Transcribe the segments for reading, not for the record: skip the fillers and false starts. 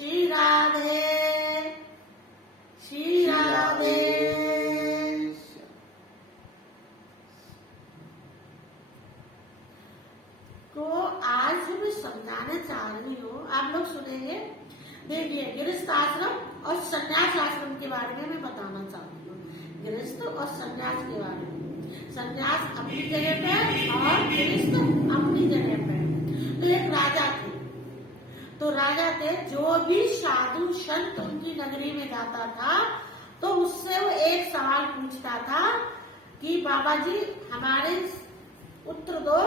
श्री राधे श्री राधे। तो आज जो मैं समझाना चाह रही हूँ आप लोग सुनेंगे। देखिए, गृहस्थ आश्रम और संन्यास आश्रम के बारे में मैं बताना चाहती हूँ। गृहस्थ और संन्यास के बारे में। संन्यास अपनी जगह पे और गृहस्थ अपनी जगह पे। तो एक राजा थे, तो राजा थे, जो भी साधु संत उनकी नगरी में जाता था तो उससे वो एक सवाल पूछता था कि बाबा जी हमारे उत्तर दो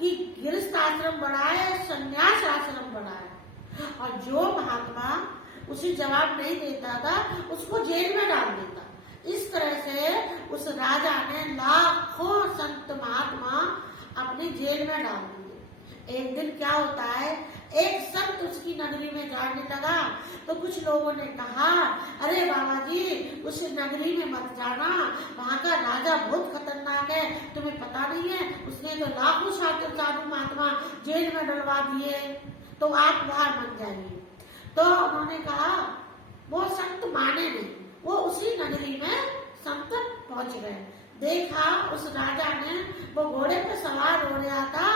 कि गृहस्थ आश्रम बड़ा है या संन्यास आश्रम बड़ा है। और जो महात्मा उसे जवाब नहीं देता था उसको जेल में डाल देता। इस तरह से उस राजा ने लाखों संत महात्मा अपनी जेल में डाल दिए। एक दिन क्या होता है, एक संत उसकी नगरी में जाने लगा तो कुछ लोगों ने कहा, अरे बाबा जी उस नगरी में मत जाना, वहाँ का राजा बहुत खतरनाक है, तुम्हें पता नहीं है, उसने तो लाखों साधु महात्मा जेल में डलवा दिए, तो आप वहाँ मत जाइए। तो उन्होंने कहा, वो संत माने नहीं, वो उसी नगरी में संत पहुंच गए। देखा उस राजा ने, वो घोड़े पे सवार हो रहा था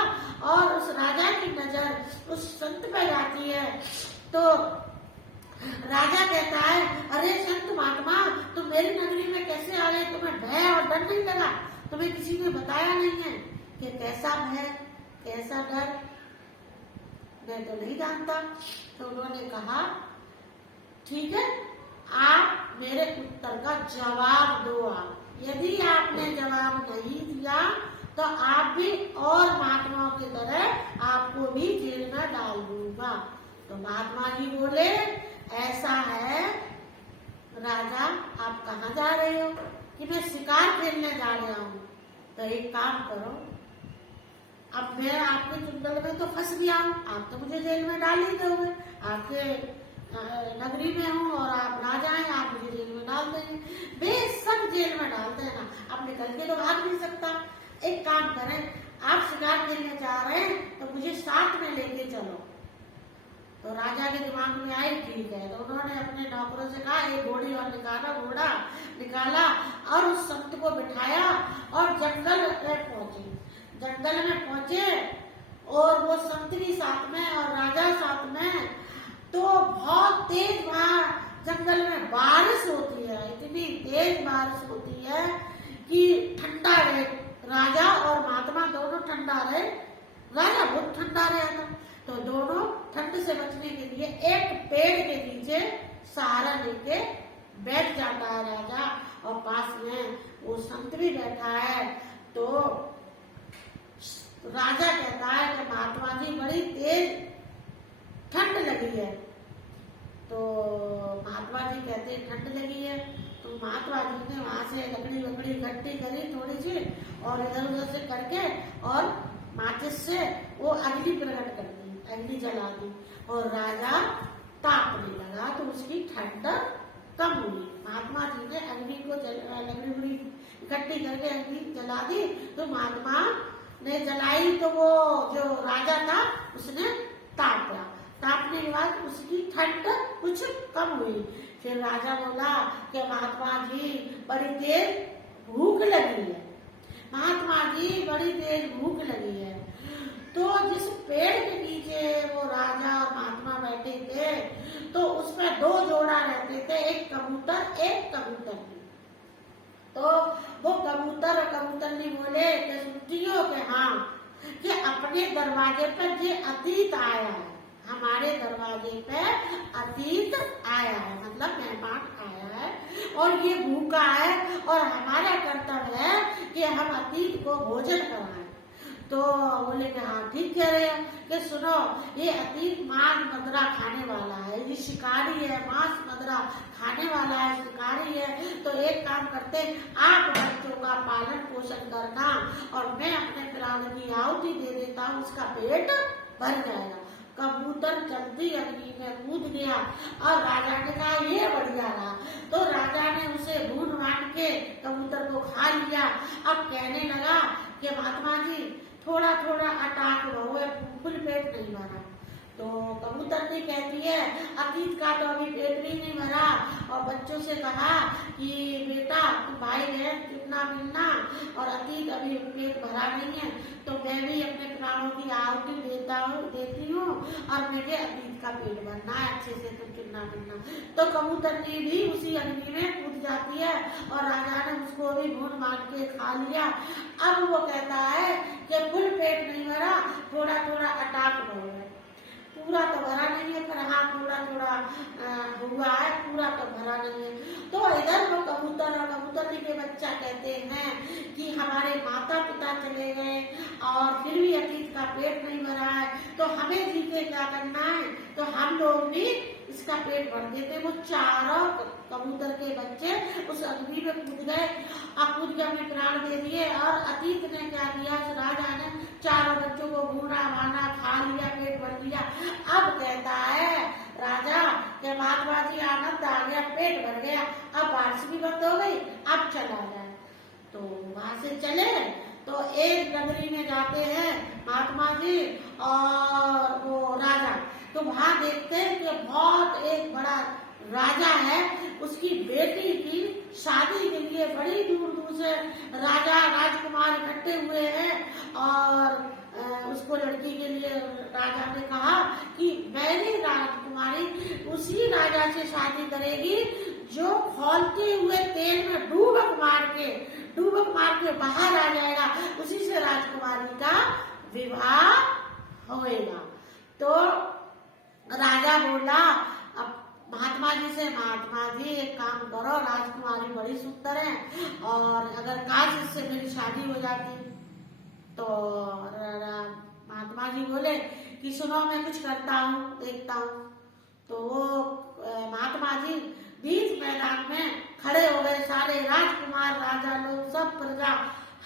और उस राजा की नजर उस संत पे जाती है तो राजा कहता है, अरे संत महात्मा तुम मेरी नगरी में कैसे आ गए, तुम्हें भय और डर नहीं लगा, तुम्हें किसी ने बताया नहीं है कि कैसा भय कैसा डर, मैं तो नहीं जानता। तो उन्होंने कहा, ठीक है आप मेरे उत्तर का जवाब दो। आप यदि आपने जवाब नहीं दिया तो आप भी और महात्माओं की तरह आपको भी जेल में डाल दूंगा। तो महात्मा जी बोले, ऐसा है राजा, आप कहाँ जा रहे हो? कि मैं शिकार खेलने जा रहा हूँ। तो एक काम करो, अब मैं आपके चुंगल में तो फंस गया हूँ, आप तो मुझे जेल में डाल ही दोगे, आपके नगरी में हूँ और आप राजा हैं, आप मुझे जेल में डाल देंगे। बेशक जेल में डाल देना, आप निकल के तो भाग नहीं सकता। एक काम करें, आप शिकार खेलने जा रहे हैं तो मुझे साथ में लेके चलो। तो राजा के दिमाग में आई, ठीक है। तो उन्होंने अपने नौकरों से कहा, एक घोड़ी और निकाला, घोड़ा निकाला और उस संत को बिठाया और जंगल में पहुंचे। जंगल में पहुंचे और वो संत भी साथ में और राजा साथ में। तो बहुत तेज वहां जंगल में बारिश होती है, इतनी तेज बारिश होती है कि ठंडा रहे, राजा और महात्मा दोनों ठंडा रहे। राजा बहुत ठंडा रहता, तो दोनों ठंड से बचने के लिए एक पेड़ के नीचे सहारा लेके बैठ जाता है राजा, और पास में वो संत भी बैठा है। तो राजा कहता है कि महात्मा जी बड़ी तेज ठंड लगी है। तो महात्मा जी कहते हैं ठंड लगी है। तो महात्मा जी ने वहां से लकड़ी वकड़ी इकट्ठी करी थोड़ी सी और इधर उधर से करके और माचिस से वो अग्नि प्रकट कर दी, अग्नि जला दी और राजा तापने लगा। तो उसकी ठंड कम हुई। महात्मा जी ने अग्नि को लकड़ी इकट्ठी करके अग्नि जला दी। तो महात्मा ने जलाई तो वो जो राजा था उसने तापा। तापने के बाद उसकी ठंड कुछ कम हुई। फिर राजा बोला कि महात्मा जी बड़ी तेज भूख लगी है, महात्मा जी बड़ी तेज भूख लगी है। तो जिस पेड़ के नीचे वो राजा और महात्मा बैठे थे तो उसमें दो जोड़ा रहते थे, एक कबूतर एक कबूतरनी। तो वो कबूतर और कबूतरनी बोले कि सुनती हो कि हाँ, कि अपने दरवाजे पर ये अतीत आया है, हमारे दरवाजे पे अतीत आया है, मतलब मेहमान आया है और ये भूखा है और हमारा कर्तव्य है कि हम अतीत को भोजन कराएं। तो बोले कि हाँ ठीक कह रहे हैं कि सुनो, ये अतीत मांस मदरा खाने वाला है, ये शिकारी है, मांस मदरा खाने वाला है, शिकारी है। तो एक काम करते, आप बच्चों का पालन पोषण करना और मैं अपने प्राण की आहुति दे देता हूँ, उसका पेट भर जाएगा। कबूतर जल्दी अग्नि में कूद गया और राजा ने कहा ये बढ़िया रहा। तो राजा ने उसे भून भान के कबूतर को खा लिया। अब कहने लगा कि महात्मा जी थोड़ा थोड़ा अटाक रहो, फुल पेट नहीं भरा। तो कबूतरनी कहती है अतीत का तो अभी पेट भी नहीं भरा, और बच्चों से कहा कि बेटा तुम भाई बहन कितना मिलना, और अतीत अभी पेट भरा नहीं है तो मैं भी अपने प्राणों की आहुति देती हूँ, और मुझे अतीत का पेट भरना है, अच्छे से तुम कितना मिलना। तो कबूतरनी भी उसी अग्नि में कूद जाती है, और राजा ने उसको भी भून मार के खा लिया। अब वो कहता है कि फुल पेट नहीं भरा, थोड़ा थोड़ा अटाक भरा है, पूरा तो भरा नहीं है, पर हाँ थोड़ा थोड़ा हुआ है, पूरा तो भरा नहीं है। तो इधर वो कबूतर और कबूतरनी के बच्चा कहते हैं कि हमारे माता पिता चले गए और फिर भी अतीत का पेट नहीं भरा है, तो हमें जी के क्या करना है, तो हम लोग भी इसका पेट भर देते। वो चारों कबूतर के बच्चे उस अग्नि में कूद गए, कूद के अपने प्राण दे दिए, और अतीत ने क्या किया, उस राजा ने चारों बच्चों को भूना भाना खा लिया, पेट भर लिया। अब कहता है राजा के महात्मा जी आनंद आ गया, पेट भर गया, अब बारिश भी बंद हो गई, अब चला जाए। तो वहां से चले तो एक नगरी में जाते हैं महात्मा जी और वो राजा। तो वहां देखते हैं कि बहुत एक बड़ा राजा है, उसकी बेटी की शादी के लिए बड़ी दूर दूर से राजा राजकुमार इकट्ठे हुए हैं, और उसको लड़की के लिए राजा ने कहा कि मेरी राजकुमारी उसी राजा से शादी करेगी जो खौलते हुए तेल में डूबक मार के बाहर आ जाएगा, उसी से राजकुमारी का विवाह होएगा। तो राजा बोला अब महात्मा जी से, महात्मा जी एक काम करो, राजकुमारी बड़ी सुंदर है, और अगर काश इससे मेरी शादी हो जाती। तो महात्मा जी बोले कि सुनो मैं कुछ करता हूँ, देखता हूँ। तो वो महात्मा जी बीच मैदान में खड़े हो गए, सारे राजकुमार राजा लोग सब प्रजा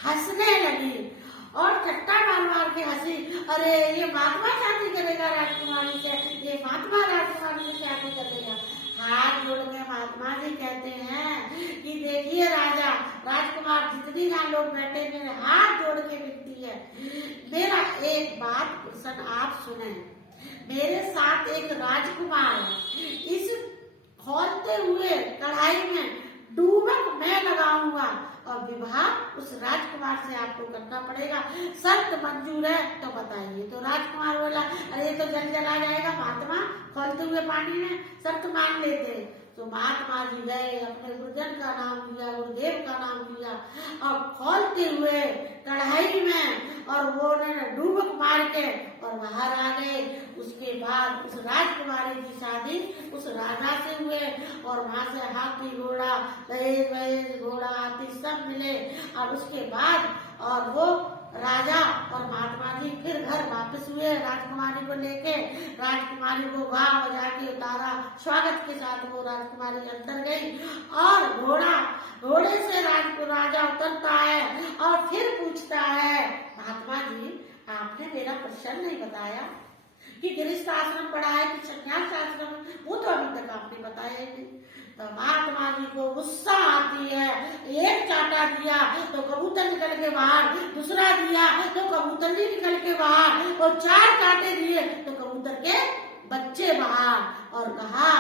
हंसने लगी और ठट्टा मार के हंसी, अरे ये महात्मा शादी करेगा राजकुमारी से, ये महात्मा राजकुमारी से शादी करेगा। हाथ जोड़ के महात्मा जी कहते हैं कि देखिए राजा राजकुमार जितनी यहाँ लोग बैठे हैं हाथ जोड़ के विनती है, मेरा एक बात प्रश्न आप सुने, मेरे साथ एक राजकुमार है, इस खौलते हुए कढ़ाई में डूबक मैं लगाऊंगा, और विवाह उस राजकुमार से आपको करना पड़ेगा, शर्त मंजूर है तो बताइए। तो राजकुमार बोला अरे तो जल जला जाएगा महात्मा, खौलते हुए पानी में, शर्त मान लेते। तो महात्मा जी गए, अपने गुरुजन का नाम लिया, गुरुदेव का नाम लिया, और खौलते हुए कढ़ाई में, और वो डूबक मार के और बाहर आ गए। उसके बाद उस राजकुमारी की शादी उस राजा से हुए, और वहां से हाथी घोड़ा दहेज घोड़ा हाथी सब मिले। अब उसके बाद और वो राजा और महात्मा जी फिर घर वापस हुए राजकुमारी को लेके, राजकुमारी को गा बजा के उतारा, स्वागत के साथ वो राजकुमारी अंदर गई, और घोड़े से राजा उतरता है और फिर पूछता है महात्मा जी आपने मेरा प्रश्न नहीं बताया कि गृहस्थ आश्रम पढ़ा है कि संन्यास आश्रम, वो तो अभी तक आपने बताया ही नहीं। तो महात्मा जी को गुस्सा आती है, एक चाटा दिया तो कबूतर निकल के बाहर, दूसरा दिया तो कबूतर नहीं निकल के बाहर, और 4 कांटे दिए तो कबूतर के बच्चे बाहर, और कहा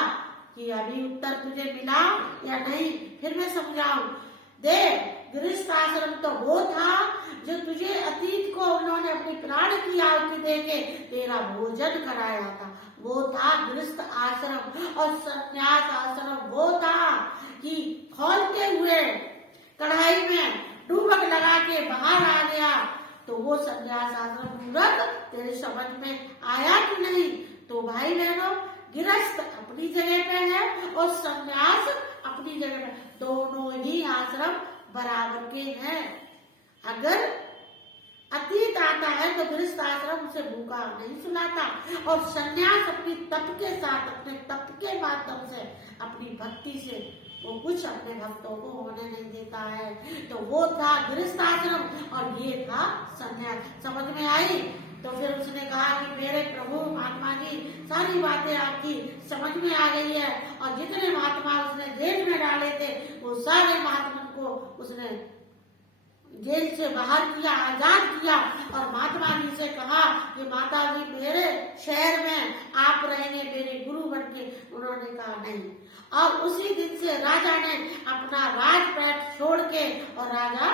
कि अभी उत्तर तुझे मिला या नहीं, फिर मैं समझाऊं। देख गृहस्थ आश्रम तो वो था जो तुझे अतीत को उन्होंने अपनी प्राण की आहुति देके तेरा भोजन कराया था, वो था गृहस्थ आश्रम। और संन्यास आश्रम वो था कि खौलते हुए कढ़ाई में डूबक लगा के बाहर आ गया। तो वो संन्यास आश्रम पूरक तेरे समझ में आया कि नहीं? तो भाई बहनों, गृहस्थ अपनी जगह पे है और संन्यास अपनी जगह पे, दोनों ही आश्रम बराबर के हैं। अगर अतीत आता है तो गृहस्थ आश्रम उसे भूखा नहीं सुनाता, और संन्यास अपनी तप के साथ, अपने तप के माध्यम से, अपनी भक्ति से वो कुछ अपने भक्तों को होने नहीं देता है। तो वो था गृहस्थ आश्रम और ये था संन्यास। समझ में आई? तो फिर उसने कहा कि मेरे प्रभु महात्मा जी सारी बातें आपकी समझ में आ गई है, और जितने महात्मा उसने जेल में डाले थे वो सारे महात्मा को उसने जेल से बाहर किया, आजाद किया और महात्मा जी से कहा कि माता जी मेरे शहर में आप रहेंगे मेरे गुरु बन के। उन्होंने कहा नहीं। और उसी दिन से राजा ने अपना राजपाट छोड़ के और राजा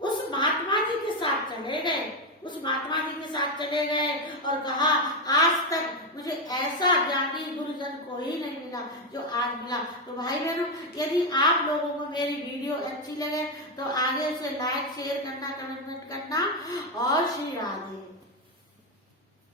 उस महात्मा जी के साथ चले गए, उस महात्मा जी के साथ चले गए और कहा आज तक मुझे ऐसा ज्ञानी गुरुजन कोई नहीं मिला जो आज मिला। तो भाई बहनों, यदि आप लोगों को मेरी वीडियो अच्छी लगे तो आगे से लाइक शेयर करना, कमेंट करना और श्री राधे।